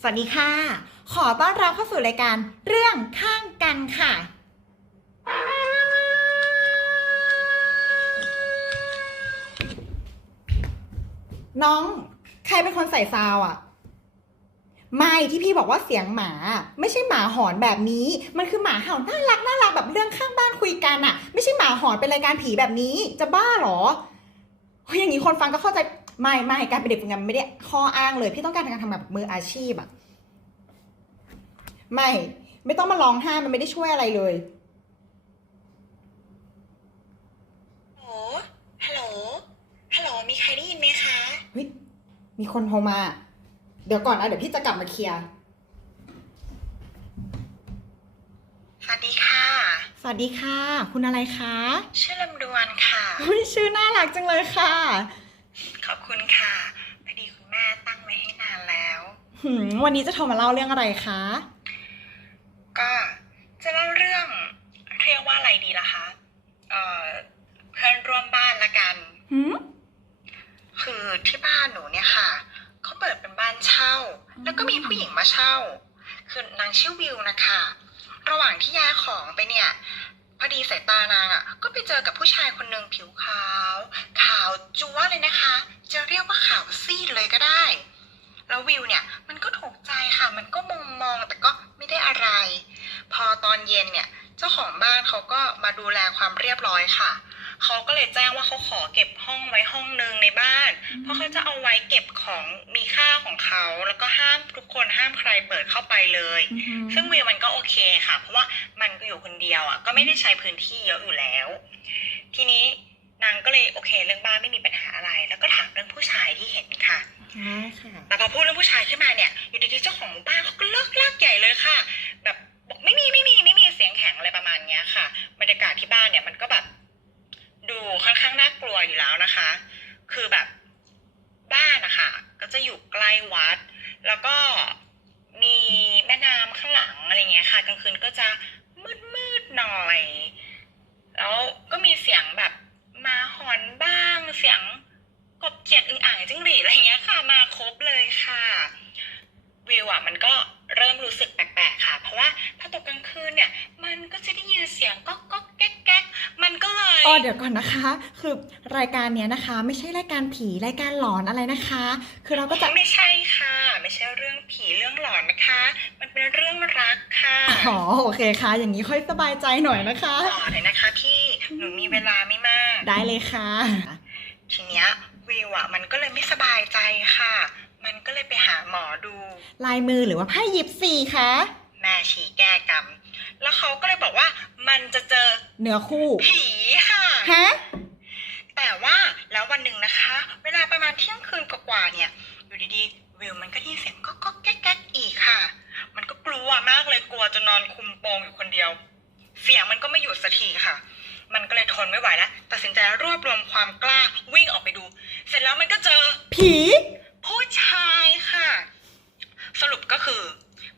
สวัสดีค่ะ ขอต้อนรับเข้าสู่รายการเรื่องข้างกันค่ะ น้อง ใครเป็นคนใส่ซาวอะไม่ที่พี่บอกว่าเสียงหมา ไม่ใช่หมาหอนแบบนี้ มันคือหมาเห่าน่ารักน่ารักแบบเรื่องข้างบ้านคุยกันอะไม่ใช่หมาหอนเป็นรายการผีแบบนี้ จะบ้าเหรอยอย่างนี้คนฟังก็เข้าใจ ไม่ไม่การเป็นเด็กฝึกงานมันไม่ได้ข้ออ้างเลย พี่ต้องการการทำงานแบบมืออาชีพอะไม่ ไม่ต้องมาร้องไห้มันไม่ได้ช่วยอะไรเลยฮัลโหลฮัลโหล ฮัลโหล มีใครได้ยินไหมคะ เฮ้ย มีคนโทรมา เดี๋ยวก่อนนะ เดี๋ยวพี่จะกลับมาเคลียร์ สวัสดีค่ะ สวัสดีค่ะ คุณอะไรคะ ชื่อลำดวนค่ะ เฮ้ย ชื่อน่ารักจังเลยค่ะ ขอบคุณค่ะพอดีคุณแม่ตั้งไว้ให้นานแล้ว หืมวันนี้จะโทรมาเล่าเรื่องอะไรคะ ก็จะเล่าเรื่องเรียกว่าอะไรดีล่ะคะเอ่อเพื่อนร่วมบ้านละกัน หืมคือที่บ้านหนูเนี่ยค่ะเขาเปิดเป็นบ้านเช่า แล้วก็มีผู้หญิงมาเช่า คือนางชื่อวิวนะคะ ระหว่างที่ย้ายของไปเนี่ย พอดีสายตานางอะ ก็ไปเจอกับผู้ชายคนหนึ่งผิวขาว ขาวจั๊วเลยนะคะ จะเรียกว่าขาวซีดเลยก็ได้ แล้ววิวเนี่ยมันก็ถูกใจค่ะ มันก็มองมองแต่ก็ไม่ได้อะไร พอตอนเย็นเนี่ย เจ้าของบ้านเขาก็มาดูแลความเรียบร้อยค่ะ เขาก็เลยแจ้งว่าเขาขอเก็บห้องไว้ห้องนึงในบ้าน เพราะเขาจะเอาไว้เก็บของมีค่าของเขา แล้วก็ห้ามทุกคนห้ามใครเปิดเข้าไปเลย ซึ่งวิวมันก็โอเคค่ะ เพราะว่ามันก็อยู่คนเดียวอะก็ไม่ได้ใช้พื้นที่เยอะอยู่แล้ว ทีนี้นางก็เลยโอเคเรื่องบ้านไม่มีปัญหาอะไร แล้วก็ถามเรื่องผู้ชายที่เห็นค่ะใช่ค่ะแต่พอพูดเรื่องผู้ชายขึ้นมาเนี่ยอยู่ดีๆเจ้าของหมู่บ้านเขาก็เลิกลากใหญ่เลยค่ะ แบบ แล้วนะคะ คือแบบบ้านนะคะก็จะอยู่ใกล้วัด แล้วก็มีแม่น้ำข้างหลังอะไรเงี้ยค่ะกลางคืนก็จะมืดมืดๆหน่อย แล้วก็มีเสียงแบบมาหอนบ้างเสียงกบเขียดอึ่งอ่างจิ้งหรีดอะไรเงี้ยค่ะ มาครบเลยค่ะ วิวอะมันก็เริ่มรู้สึกแปลกๆค่ะ เพราะว่าพอตกกลางคืนเนี่ย มันก็จะได้ยินเสียงก๊อกก๊อกแก๊กแก๊ก มันก็เลยอ๋อเดี๋ยวก่อนนะคะ คือรายการเนี้ยนะคะ ไม่ใช่รายการผีรายการหลอนอะไรนะคะ คือเราก็จะไม่ใช่ค่ะ ไม่ใช่เรื่องผีเรื่องหลอนนะคะ มันเป็นเรื่องรักค่ะอ๋อโอเคค่ะ อย่างนี้ค่อยสบายใจหน่อยนะคะต่อเลยนะคะพี่หนูมีเวลาไม่มาก ได้เลยค่ะ ทีเนี้ยวิวอะมันก็เลยไม่สบายใจค่ะ มันก็เลยไปหาหมอดู ลายมือหรือว่าไพ่ยิปซีคะแม่ชีแก้กรรม แล้วเขาก็เลยบอกว่า มันจะเจอเนื้อคู่ผีค่ะ ฮะแต่ว่าแล้ววันหนึ่งนะคะ เวลาประมาณเที่ยงคืนกว่าๆเนี่ย อยู่ดีๆ วิวมันก็ได้ยินเสียงก๊อกก๊อกแก๊กแก๊กอีกค่ะ มันก็กลัวมากเลยกลัวจนนอนคุมโปงอยู่คนเดียว เสียงมันก็ไม่หยุดสักทีค่ะ มันก็เลยทนไม่ไหวแล้วตัดสินใจรวบรวมความกล้าวิ่งออกไปดู เสร็จแล้วมันก็เจอผี ผู้ชายค่ะ สรุปก็คือ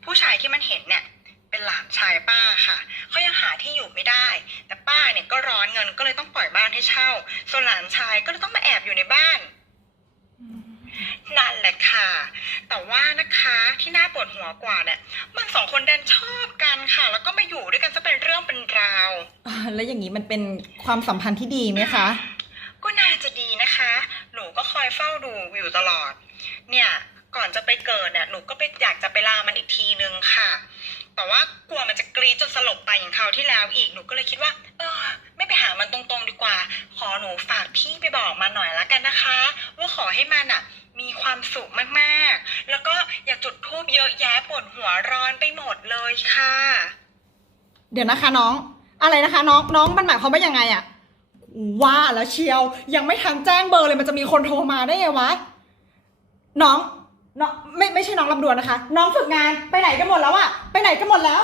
ผู้ชายที่มันเห็นเนี่ย เป็นหลานชายป้าค่ะ เขายังหาที่อยู่ไม่ได้ แต่ป้าเนี่ยก็ร้อนเงินก็เลยต้องปล่อยบ้านให้เช่าส่วนหลานชายก็เลยต้องมาแอบอยู่ในบ้านนั่นแหละค่ะ แต่ว่านะคะที่น่าปวดหัวกว่าเนี่ยมันสองคนดันชอบกันค่ะ แล้วก็มาอยู่ด้วยกันจะเป็นเรื่องเป็นราวอ่าแล้วอย่างนี้มันเป็นความสัมพันธ์ที่ดีไหมคะ ก็น่าจะดีนะคะ หนูก็คอยเฝ้าดูวิวตลอด เนี่ยก่อนจะไปเกิดเนี่ยหนูก็ไปอยากจะไปลามันอีกทีนึงค่ะ แต่ว่ากลัวมันจะกรีดจนสลบไปอย่างคราวที่แล้วอีกหนูก็เลยคิดว่า เออ ไม่ไปหามันตรงๆดีกว่า ขอหนูฝากพี่ไปบอกมันหน่อยละกันนะคะ ว่าขอให้มันอะมีความสุขมากๆ แล้วก็อย่าจุดทูบเยอะแยะปวดหัวร้อนไปหมดเลยค่ะ เดี๋ยวนะคะน้อง อะไรนะคะน้องน้องมันหมายความว่ายังไงอะว่าแล้วเชียวยังไม่ทันแจ้งเบอร์เลยมันจะมีคนโทรมาได้ไงวะ น้อง น้องไม่ไม่ใช่น้องลำดวนนะคะ น้องฝึกงานไปไหนกันหมดแล้วอะไปไหนกันหมดแล้ว